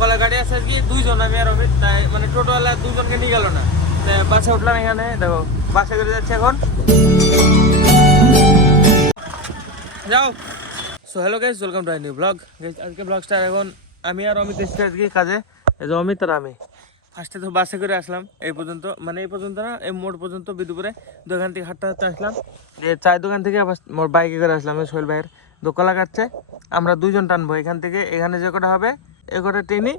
কলা গাড়ি আছে কি দুইজন, আমি আর অমিত, তাই মানে টোটোওয়ালা দুজনকে নিয়ে গেল না, বাসে উঠলাম। এখানে দেখো বাসে করে যাচ্ছে এখন, যাও। So hello guys, welcome to I knew blog. আজকে ব্লগটা এখন আমি আর অমিত এসেছি আজকে কাজে। এই যে অমিত আর আমি ফার্স্টে তো বাসে করে আসলাম এই পর্যন্ত, মানে এই পর্যন্ত না, এই মোড় পর্যন্ত বিদুপুরে। দোকান থেকে হাঁটতে হাঁটতে আসলাম, যে চায়ের দোকান থেকে আবার মোর বাইকে করে আসলাম। সোহেল ভাইয়ের দোকলা কাটছে, আমরা দুজন টানবো এখান থেকে। এখানে যে কটা হবে এ কটা টেনি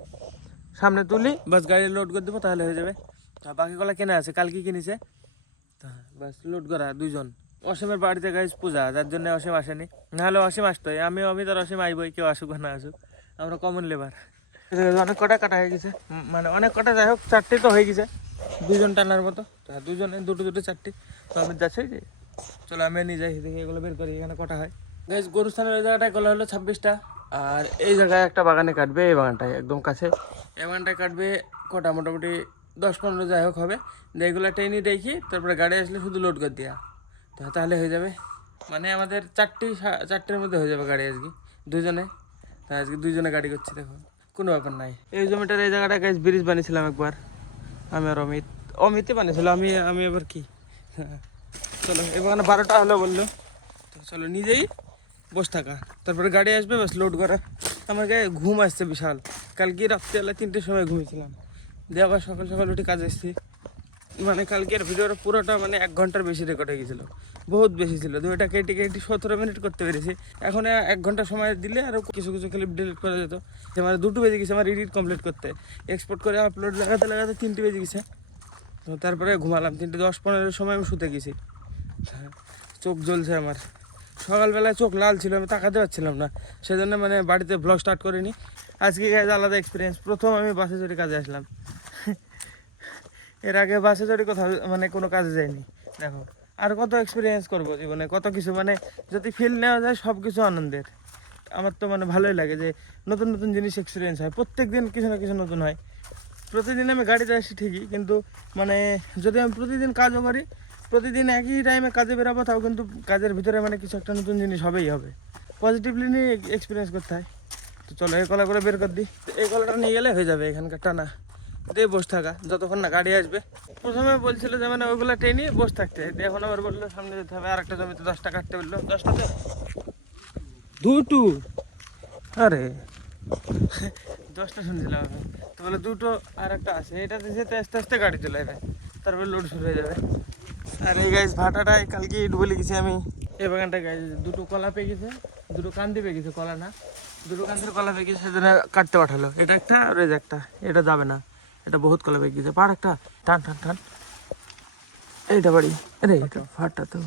সামনে তুলি, বাস গাড়ি লোড করে দেবো, তাহলে হয়ে যাবে। বাকি কলা কেনা আছে, কালকে কিনেছে, বাস লোড করা দুইজন। অসীমের বাড়িতে গাইজ পূজা, যার জন্য অসীম আসেনি, নাহলে অসীম আসতোই। আমি অমিত আর অসীম আইবই, কেউ আসুক বা না আসুক, আমরা কমন লেবার। অনেক কটা কাটা হয়ে গেছে, মানে অনেক কটা, যাই হোক 4টে তো হয়ে গেছে দুজন টানার মতো। দুজনে দুটো 4টে। তো অমিত যাচ্ছে যে চলো আমি নিয়ে যাই, দেখি এগুলো বের করি এখানে কটা হয়। গাইজ গরুস্থানের ওই জায়গাটায় কলা হলো 26টা, আর এই জায়গায় একটা বাগানে কাটবে, এই বাগানটায় একদম কাছে। এই বাগানটায় কাটবে কটা, মোটামুটি 10-15 যাই হোক হবে। এগুলো টেনে দেখি, তারপরে গাড়ি আসলে শুধু লোড করে দেওয়া, তাহলে হয়ে যাবে। মানে আমাদের 4টের মধ্যে হয়ে যাবে গাড়ি আজকে দুজনে। তাই আজকে দুইজনে গাড়ি করছি, দেখো কোনো ব্যাপার নাই। এই জমিটার এই জায়গাটা গাছ ব্রিজ বানিয়েছিলাম একবার, আমি আর অমিতই বানিয়েছিল, আমি আবার কি। হ্যাঁ চলো, এবার 12টা হলো বললো, তো চলো নিজেই বসে থাকা, তারপরে গাড়ি আসবে বাস লোড করা। আমার গায়ে ঘুম আসছে বিশাল, কালকে রাত্রিবেলা 3টের সময় ঘুমিয়েছিলাম, দিয়ে আবার সকাল সকাল উঠে কাজ এসেছি। মানে কালকের ভিডিওটা পুরোটা মানে 1 ঘন্টার বেশি রেকর্ড হয়ে গেছিলো, বহুত বেশি ছিল। দুইটা কেটে 17 মিনিট করতে পেরেছি। এখন 1 ঘন্টা সময় দিলে আরও কিছু কিছু ক্লিপ ডিলিট করা যেত। মানে 2টো বেজে গেছে আমার এডিট কমপ্লিট করতে, এক্সপোর্ট করে আপলোড লাগাতে লাগাতে 3টে বেজে গেছে। তো তারপরে ঘুমালাম, 3:10-15 সময় আমি শুতে গেছি। চোখ জ্বলছে আমার, সকালবেলায় চোখ লাল ছিল, আমি তাকাতে পারছিলাম না, সেজন্য মানে বাড়িতে ব্লগ স্টার্ট করিনি। আজকে গাইজ আলাদা এক্সপিরিয়েন্স, প্রথম আমি বাসে চড়ে কাজে আসলাম। এর আগে বাসে চড়ে কোথাও মানে কোনো কাজে যাইনি। দেখো আর কত এক্সপিরিয়েন্স করবো জীবনে, কত কিছু, মানে যদি ফিল নেওয়া যায় সব কিছু আনন্দের। আমার তো মানে ভালোই লাগে যে নতুন নতুন জিনিস এক্সপিরিয়েন্স হয়, প্রত্যেক দিন কিছু না কিছু নতুন হয়। প্রতিদিন আমি গাড়িতে আসি ঠিকই, কিন্তু মানে যদি আমি প্রতিদিন কাজও করি, প্রতিদিন একই টাইমে কাজে বেরাবো, তাও কিন্তু কাজের ভিতরে মানে কিছু একটা নতুন জিনিস হবেই হবে। পজিটিভলি নিয়ে এক্সপিরিয়েন্স করতে হয়। তো চলো এই কলা করে বের করে দিই, এই কলাটা নিয়ে গেলে হয়ে যাবে এখানকার টানা দিয়ে বসে থাকা যতক্ষণ না গাড়ি আসবে। প্রথমে বলছিল যে মানে ওইগুলো ট্রেনে বসে থাকতে, এখন আবার বললো সামনে যেতে হবে, আর একটা জমিতে 10টা কাটতে বললো। 10টাতে 2টো, আরে 10টা শুনছিলাম আমি, তো বলে 2টো আর একটা আছে, এটাতে যেতে আস্তে আস্তে গাড়ি চলে যাবে, তারপরে লোড শুরু হয়ে যাবে। আর এই গাছ ভাটাটায় কালকে ইট বলে গেছি আমি। এই বাগানটা গাছ 2টো কলা পেয়ে গেছে, 2টো কান্দি পেয়ে গেছে, কলা না 2টো কান্দির কলা পেয়ে গেছে, সেজন্য কাটতে পাঠালো। এটা একটা আর এই যে একটা, এটা যাবে না, এটা বহুত কলা পেয়ে গেছে। পাড় একটা টান টান টান, এইটা বাড়ি, আরে এটা ফাটটা তো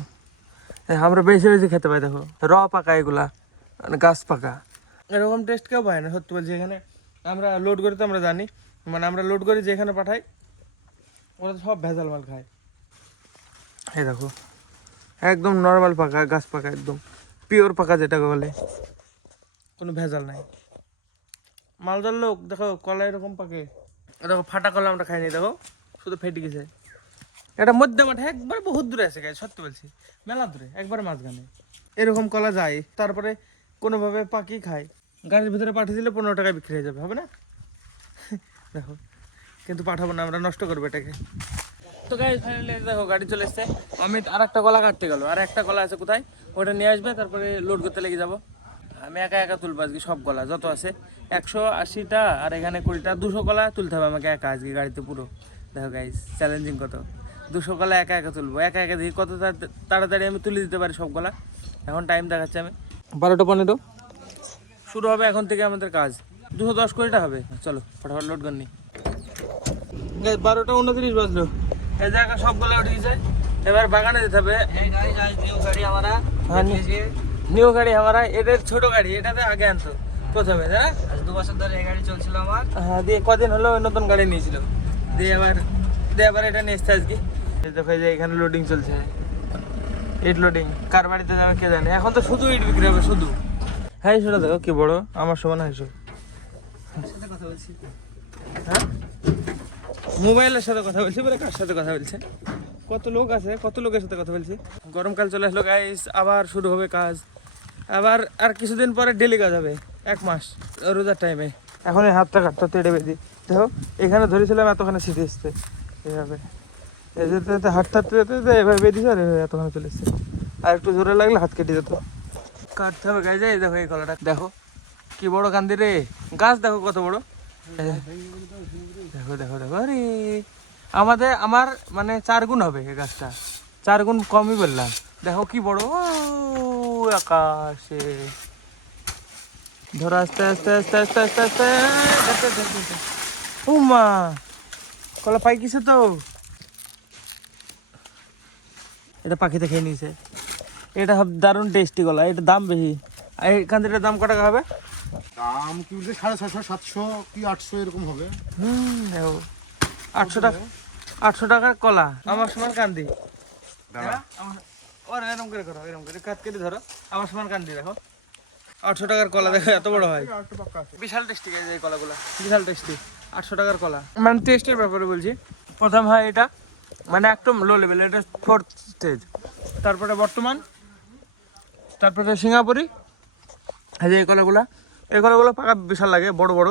আমরা বেশি বেশি খেতে পাই। দেখো র পাকা এগুলা, মানে গাছ পাকা, এরকম টেস্ট কেউ পায় না, সত্যি বলছি। এখানে আমরা লোড করি তো আমরা জানি, মানে আমরা লোড করি যেখানে পাঠাই ওরা সব ভেজাল মাল খায়। এই দেখো একদম নর্মাল পাকা, গাছ পাকা, একদম পিওর পাকা যেটাকে বলে, কোনো ভেজাল নাই। মালদার লোক দেখো কলা এরকম পাকে, দেখো ফাটা কলা আমরা খাইনি, দেখো শুধু ফেটে গেছে। এটা মধ্যে মাঠে একবার বহুত দূরে আছে গাছ, সত্যি বলছি, মেলা দূরে, একবার মাঝখানে এরকম কলা যায়, তারপরে কোনোভাবে পাকি খায়, গাড়ির ভিতরে পাঠিয়ে দিলে 15 টাকায় বিক্রি হয়ে যাবে, হবে না? দেখো কিন্তু পাঠাবো না, আমরা নষ্ট করবো এটাকে। তো গাড়ি ফাইনালি দেখো গাড়ি চলে এসছে। অমিত আর একটা কলা কাটতে গেল, আর একটা কলা আছে কোথায়, ওটা নিয়ে আসবে, তারপরে লোড করতে লেগে যাবো। আমি একা একা তুলবো আজকে সব কলা যত আছে, 180টা, আর এখানে 20টা, 200 কলা তুলতে হবে আমাকে একা আজকে গাড়িতে পুরো। দেখো গাইস চ্যালেঞ্জিং কত, 200 কলা একা একা তুলবো, একা একা দেখি কত তাড়াতাড়ি আমি তুলে দিতে পারি সব কলা। এখন টাইম দেখাচ্ছি আমি 12টা 15 শুরু হবে এখন থেকে আমাদের কাজ। 210 কোটিটা হবে, চলো ফটাফট লোড করনি। 12টা 29 বাজলো, এই জায়গা সবগুলো উঠে গেছে, এবার বাগানে যেতে হবে। নিউ গাড়ি আমারা, এদের ছোট গাড়ি, এটাতে আগে আনতো প্রথমে, তাই না? 2 বছর ধরে এই গাড়ি চলছিল আমার। হ্যাঁ, দিয়ে কদিন হলো নতুন গাড়ি নিয়েছিল, দিয়ে আবার এটা নিয়ে এসছে আজকে। দেখো যে এখানে লোডিং চলছে, ইট লোডিং, কার বাড়িতে যাবে কে জানে। এখন তো শুধু ইট বিক্রি হবে, শুধু। হ্যাঁ সেটা দেখো কি বড়, আমার সমান হাইসো। কথা বলছি, হ্যাঁ মোবাইলের সাথে কথা বলছি, বলে কার সাথে কথা বলছে, কত লোক আছে, কত লোকের সাথে কথা বলছি। গরমকাল চলে আসলো গাইস, আবার শুরু হবে কাজ। আবার আর কিছুদিন পরে ডেলি কাজ হবে, 1 মাস রোজার টাইমে। এখন এই হাতটা কাটতে তেড়ে বেঁধি, দেখো এখানে ধরেছিলাম এতখানে ছিটে এসছে এইভাবে, এই যেতে হাতটা এভাবে বেঁধেছে আর এতখানে চলে এসছে, আর একটু জোরে লাগলে হাত কেটে যেত। কাটতে হবে গাছ, এই দেখো এই কলাটা দেখো কি বড় কান্দি রে, গাছ দেখো কত বড়, দেখো দেখো দেখো, আরে আমার মানে 4 গুণ হবে এই গাছটা, 4 গুণ কমই বললাম, দেখো কি বড় আকাশে। ধরো আস্তে আস্তে আস্তে আস্তে আস্তে আস্তে, ও মা কলা পাই কিছে তো, এটা পাখিতে খেয়ে নিয়েছে। এটা দারুণ টেস্টি কলা, এটা দাম বেশি। এই কান্দিটার দাম কত টাকা হবে? দাম কি বলতে 650 700 কি 800 এরকম হবে। 800 টাকা, 800 টাকার কলা আমার সমান কান্দি। ওর এরকম করে করো, এরকম করে কাট কেটে ধরো, আমার সমান কান্দি দেখো, 800 টাকার কলা দেখো এত বড় হয়, বিশাল টেস্টি এই কলাগুলা, বিশাল টেস্টি। 800 টাকার কলা, মানে টেস্টের ব্যাপারে বলছি। প্রথম হয় এটা মানে একদম লো লেভেল, এটা 4th স্টেজ, তারপরে বর্তমান, তারপরে সিঙ্গাপুরি, এই যে এই কলাগুলো পাকা বিশাল লাগে, বড় বড়।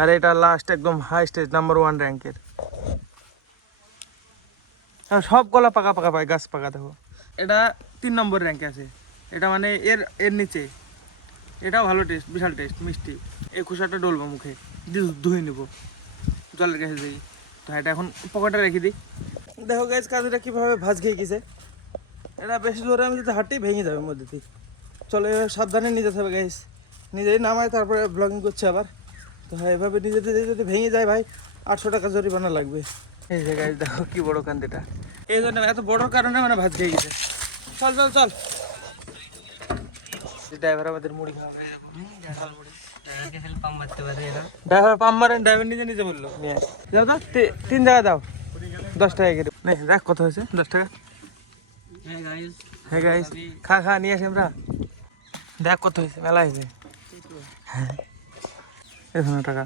আর এটা লাস্ট একদম হাই স্টেজ, নাম্বার 1 র্যাঙ্কের। সব কলা পাকা পাকা পায়, গাছ পাকা দেখো। এটা 3 নম্বর র্যাঙ্কে আছে, এটা মানে এর নিচে। এটাও ভালো টেস্ট, বিশাল টেস্ট, মিষ্টি। এই খোসাটা ডলবো মুখে, ধুয়ে নেবো জলের কাছে দিই। তো এটা এখন পকেটে রেখে দিই। দেখো গাছ কাজটা কীভাবে ভাজ খেয়ে গেছে, এটা বেশি জোরে আমি যদি হাঁটি ভেঙে যাবে মধ্যে দিয়ে। চলে সাবধানে নিয়ে যেতে হবে গাইস, নিজেই নামায় তারপরে ব্লগিং করছে আবার। তো হ্যাঁ এভাবে নিজেতে যদি ভেঙে যায় ভাই 800 টাকা জরিমানা লাগবে। এই যে গাইস দেখো কি বড় কান্দিটা, এই জন্য এত বড় কারণে মানে ভাজ খেয়ে গেছে। চল চল চল, ড্রাইভার আমাদের মুড়ি খাওয়াবে, ড্রাইভার পাম্প মারেন, ড্রাইভার নিজে নিজে বললো নিয়ে যাও, দাও 3 জায়গা দাও 10 টাকা করে। দেখ কত হয়েছে, 10 টাকা। হ্যাঁ গাইস খা নিয়ে আসি আমরা, দেখ কত হয়েছে, মেলা হয়েছে। হ্যাঁ 1,000 টাকা।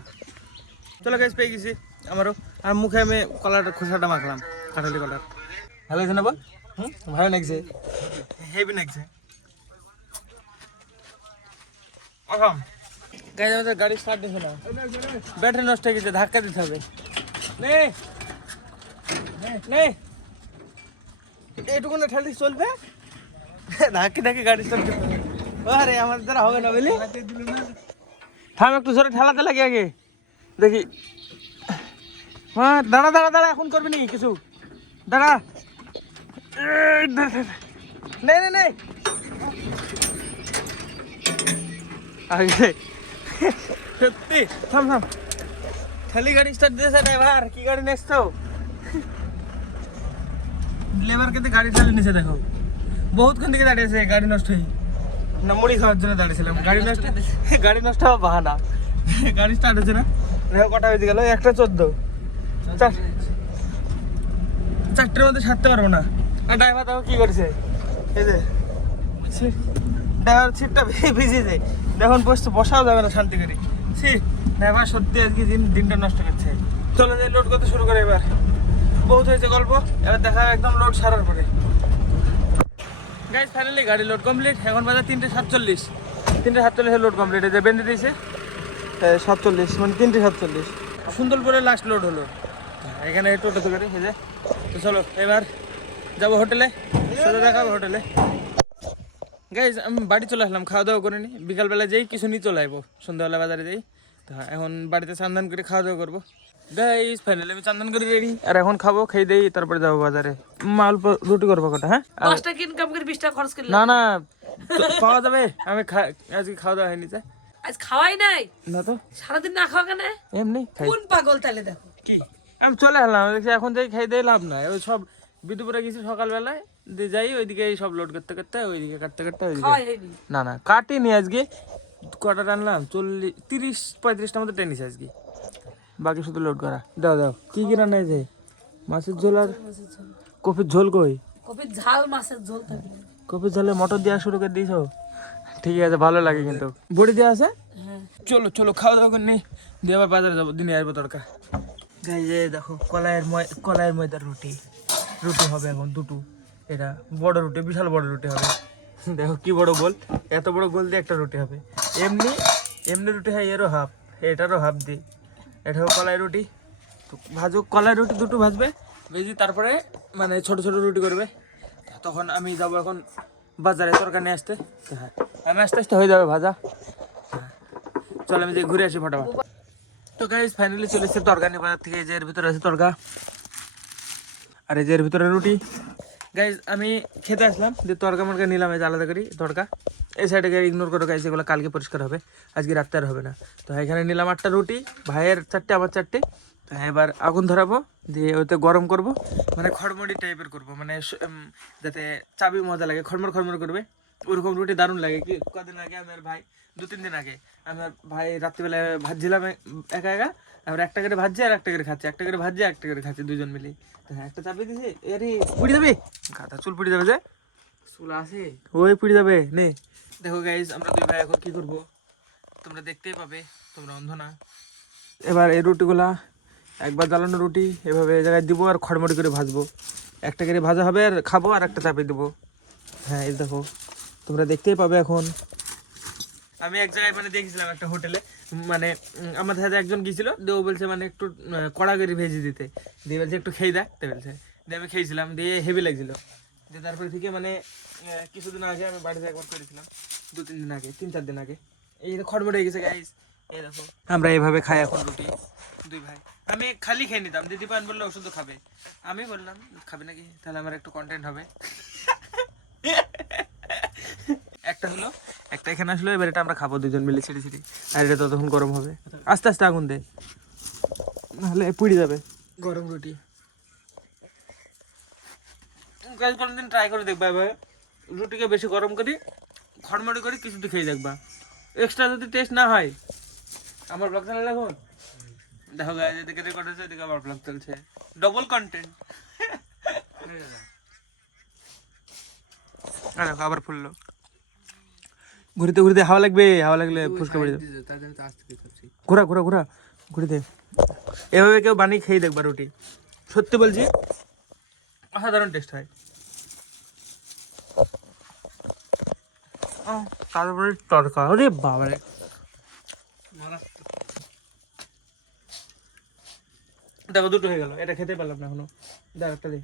চলো গাইস পেয়ে গেছি আমারও। আর মুখে আমি কলার খোসাটা মাখলাম, কাঁঠালি কলার। ভালো হয়েছে না বল? ভালো লাগছে, হেভি লাগছে। গাইস আমাদের গাড়ি স্টার্ট দিচ্ছে না, ব্যাটারি নষ্ট হয়ে গেছে, ধাক্কা দিতে হবে। নে এইটুকু না ঠেলি চলবে, ধাক্কি গাড়ি স্টার্ট দিতে হবে। আরে আমাদের দ্বারা হবে না বুঝলি, থাম একটু জোরে ঠেলাতে লাগে আগে দেখি। হ্যাঁ দাঁড়া দাঁড়া দাঁড়া, এখন করবি নি কিছু, দাঁড়া। নেই সত্যি থাম, খালি গাড়ি স্টার্ট দিয়েছে ড্রাইভার, কি গাড়ি নেছো? লেবার কিন্তু গাড়ি চালিয়ে নিছে দেখো, বহুতক্ষণ থেকে দাঁড়িয়েছে, গাড়ি নষ্ট হয়ে না, মুড়ি খাওয়ার জন্য দাঁড়িয়েছিলাম। গাড়ি নষ্ট হওয়া বাহানা, গাড়ি স্টার্ট হচ্ছে না। দেখো কটা বেজে গেল, 1:14, 4টের মধ্যে সারতে পারবো না। আর ড্রাইভার দেখো কি করেছে, এই যে ড্রাইভার সিটটা ভিজেছে, দেখুন বসাও যাবে না শান্তি করে। ড্রাইভার সত্যি আজকে দিনটা নষ্ট করছে। চলে যাই লোড করতে শুরু করে, এবার বহুত হয়েছে গল্প, এবার দেখা একদম লোড সারার পরে। গাইস ফাইনালি গাড়ি লোড কমপ্লিট, এখন বাজে 3:47 লোড কমপ্লিট, এই যে বেঁধে দিয়েছে 47, মানে 3:47। সুন্দরপুরে লাস্ট লোড হলো, এখানে টোটোতে করে এই যে। তো চলো এবার যাবো হোটেলে, সোজা দেখাবো হোটেলে। গাইস আমি বাড়ি চলে আসলাম, খাওয়া দাওয়া করে নি, বিকালবেলা যেই কিছু নিয়ে চলে আসবো, সন্ধ্যাবেলা বাজারে যাই। তো এখন বাড়িতে চান্দান করে খাওয়া দাওয়া করবো। গাইস ফাইনালি আমি চান্দান করে রেডি, আর এখন খাবো, খেয়ে দেই তারপরে যাবো বাজারে। মাল রুটি করবো কটা, হ্যাঁ 5 টাকা ইনকাম করে 20 টাকা খরচ করলাম। না পাওয়া যাবে, আমি আজকে খাওয়া দাওয়া হয়নি, আজ খাওয়াই নাই না তো সারাদিন না খাওয়া কেন? এমনি খাই। কোন পাগল তাহলে দেখো কি আমি চলে এলাম, এখন যাই খাই দিয়ে লাভ নাই। ওই সব বিদুপুরে গেছি সকালবেলায়, দিয়ে যাই ওইদিকে সব লোড করতে করতে, ওইদিকে কাটতে ওইদিকে। খাওয়াই হয়নি। না কাটিনি আজকে, কটা টানলাম 30-35টার মতো টেনিস আজকে, বাকি শুধু লোড করা। দাও কি রান্না হয়েছে? মাছের ঝোল আর কপির ঝোল। কই কপির ঝাল, মাছের ঝোল থাকবে। কপির ঝোলে মটর দেওয়া শুরু করে দিয়েছো, ঠিক আছে ভালো লাগে কিন্তু। বড়ি দেওয়া আছে, চলো খাওয়া দাওয়া করে নি, দিয়ে আবার বাজারে যাবো, দিনে আসবো তরকা। গাই যে দেখো কলাইয়ের ময়দার রুটি হবে এখন 2টো, এটা বড় রুটি, বিশাল বড় রুটি হবে। দেখো কি বড় গোল, এত বড় গোল দিয়ে একটা রুটি হবে। এমনি রুটি হয় এরও হাফ, এটারও ভাব দিই, এটাও কলাই রুটি। তো ভাজুক, কলাই রুটি দুটো ভাজবে, ভেজে তারপরে মানে ছোট ছোট রুটি করবে। তখন আমি যাবো এখন বাজারে তরকারি নিয়ে আসতে। হ্যাঁ, আমি আস্তে আস্তে হয়ে যাবে ভাজা। হ্যাঁ, চল আমি যে ঘুরে আসি ফটাফট। তো গাইস ফাইনালি চলে এসেছে তরকারি বাজার থেকে। এই যে এর ভিতরে আছে তরকা, আর এই যে এর ভিতরে রুটি। গাইজ আমি খেতে আসলাম, যে তরকা মরকা নিলাম, এই যে আলাদা করি তরকা। এই সাইডে গিয়ে ইগনোর করো গাইজ, এগুলো কালকে পরিষ্কার হবে, আজকে রাত্রে আর হবে না। তো এখানে নিলাম 8টা রুটি, ভাইয়ের 4টে আমার 4টে। তো এবার আগুন ধরাবো, দিয়ে ওতে গরম করব, মানে খড়মড়ি টাইপের করব, মানে যাতে চাবি মজা লাগে, খড়মড় খড়মড় করবে ওরকম রুটি দারুণ লাগে। কি কদিন আগে আমার ভাই, 2-3 দিন আগে আমার ভাই রাত্রিবেলায় ভাজছিলাম একা একা, আবার একটা করে ভাজছে আর একটা করে খাচ্ছে, একটা করে ভাজছে একটা করে খাচ্ছে, দুজন মিলে। হ্যাঁ, একটা চাপি দিছি, এরে পুড়ে যাবে, গাদা চুল পুড়ে যাবে, যে চুল আছে ওই পুড়ে যাবে নে। দেখো গাইজ আমরা 2 ভাই এখন কি করব তোমরা দেখতেই পাবে, তোমরা অন্ধ না। এবার এই রুটিগুলা একবার জ্বালানো রুটি এভাবে এই জায়গায় দিব, আর খড়মড়ি করে ভাজবো, একটা করে ভাজা হবে আর খাবো, আর একটা চাপে দেবো। হ্যাঁ এই দেখো তোমরা দেখতেই পাবে এখন। আমি এক জায়গায় মানে দেখেছিলাম একটা হোটেলে, মানে আমাদের সাথে একজন গিয়েছিল, দিয়ে ও বলছে মানে একটু কড়া করে ভেজে দিতে, দিয়ে বলছে একটু খেয়ে দেখ, বলছে। দিয়ে আমি খেয়েছিলাম, দিয়ে হেভি লাগছিল। দিয়ে তারপরে থেকে মানে কিছুদিন আগে আমি বাড়িতে একবার করেছিলাম, 2-3 দিন আগে, 3-4 দিন আগে। এই খড়মড়ে হয়ে গেছে গাইস, এই দেখো আমরা এইভাবে খাই এখন রুটি 2 ভাই। আমি খালি খেয়ে নিতাম, দিদি পান বললো ওষুধ খাবে, আমি বললাম খাবে নাকি, তাহলে আমার একটু কন্টেন্ট হবে। একটা হলো, একটা এখানে আসলো, এবার এটা আমরা খাবো 2জন মিলে ছিঁড়ে ছিঁড়ে, আর এটা ততক্ষণ গরম হবে। আস্তে আস্তে আগুন দে, নাহলে পুড়ে যাবে গরম রুটি। গাইস কোনদিন ট্রাই করে দেখবা এভাবে, রুটিকে বেশি গরম করি, খড়মড়ি করি, কিছুতে খেয়ে দেখবা, এক্সট্রা যদি টেস্ট না হয়। আমার ব্লগ চ্যানেল এখন দেখো গাইস, এদিকে রেকর্ড হচ্ছে, এদিকে আমার ব্লগ চলছে, ডবল কন্টেন্ট। আবার ফুললো, ঘুরিতে ঘুরিতে হাওয়া লাগবে, হাওয়া লাগলে ফুসকা পড়ে যাবে। ঘোরা ঘোরা ঘোরা ঘুরে দে, এভাবে কেউ বানিয়ে খেয়ে দেখবা রুটি, সত্যি বলছি অসাধারণ টেস্ট হয়। তারপরে তরকা, আরে বাবারে, দেখো 2টো হয়ে গেল, এটা খেতে পারলাম না এখনো, দেখ একটা দে।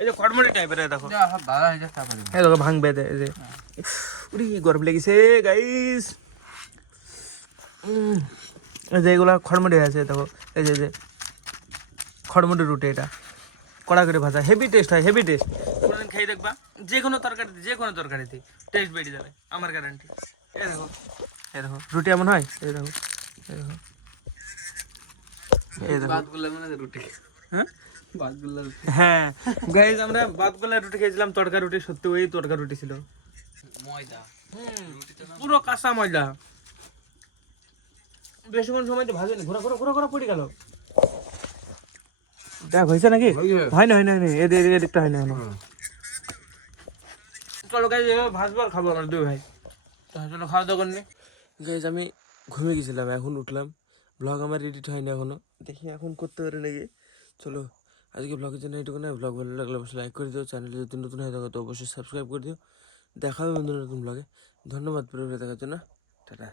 এই যে খড়মড়ি টাইপের, দেখো এই দেখো ভাঙবে, এই যে উরি গরম লেগেছে গাইস। এই যে এগুলা খড়মড়ি আছে, দেখো এই যে খড়মড়ি রুটি, এটা কড়া করে ভাজা, হেভি টেস্ট হয়, হেভি টেস্ট। কোনদিন খেয়ে দেখবা, যে কোনো তরকারিতে টেস্ট বেড়ে যাবে, আমার গ্যারান্টি। এই দেখো, এই দেখো রুটি এমন হয়, এই দেখো, এই দেখো, এই দেখো রুটি। হ্যাঁ হ্যাঁ গাইজ আমরা বাদগুলা রুটি খেয়েছিলাম, তড়কা রুটি, সত্যি ওই তড়কা রুটি ছিল, ময়দা, পুরো কাঁচা ময়দা, বেশিক্ষণ সময় তো ভাজেনি, ঘোরা ঘোরা ঘোরা ঘোরা পড়ে গেল। দেখ হয়েছে নাকি, হয় না এদিকটা হয় না এখনো। চলো গাইজ ভাজবো আর খাবো আমরা 2 ভাই, চলো খাওয়া দাওয়া করনি। গাইজ আমি ঘুমিয়ে গেছিলাম, এখন উঠলাম, ব্লগ আমার এডিট হয়নি এখনো, দেখি এখন করতে পারে নাকি। চলো আজকে ব্লগের জন্য এইটুকু না, ব্লগ ভালো লাগলে অবশ্যই লাইক করে দিও, চ্যানেলে যদি নতুন হয়ে থাকো তো অবশ্যই সাবস্ক্রাইব করে দিও। দেখা হবে বন্ধুরা নতুন ব্লগে, ধন্যবাদ পুরো দেখার জন্য, টাটা।